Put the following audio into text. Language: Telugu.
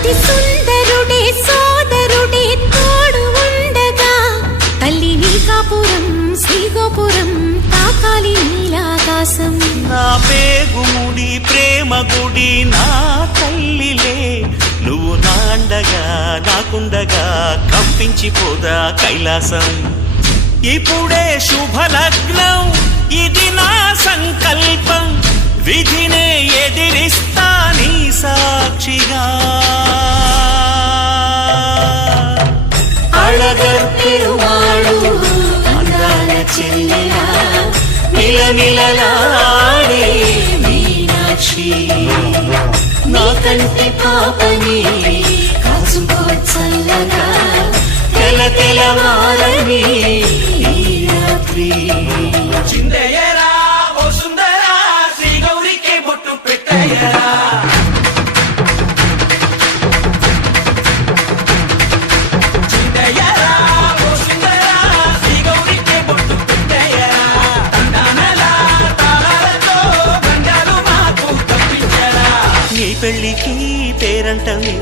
అతి సుందరుడే సోదరుడే తోడు ఉండగా తల్లి నీ కాపురం శ్రీగోపురం తాకాలి నీలాకాశం. నా పేగుముడి ప్రేమ గుడి నా తల్లిలే, నువ్వు నాండగా నాకుండగా కంపించిపోదా కైలాసం. ఇప్పుడే శుభలగ్నం ఇది నా సంకల్పం, విధినే ఎదిరిస్తా నీ సాక్షిగా. అళగర్ పెరుమాళు అందాల చెల్లెలా మిలమిలలాడే మీనాక్షి, నా కంటి పాపని కాచుకో చల్లగా తెలవారని ఈ రాత్రి. చిందయ్యరా ఓ సుందరా శ్రీ గౌరికి బొట్టు పెట్టయ్యరా. చిందయ్యరా ఓ సుందరా శ్రీ గౌరికి బొట్టు పెట్టయ్యరా. తండానల తాళాలతో గండాలు మాకు తప్పించరా. నీ పెళ్ళికి పేరంటమే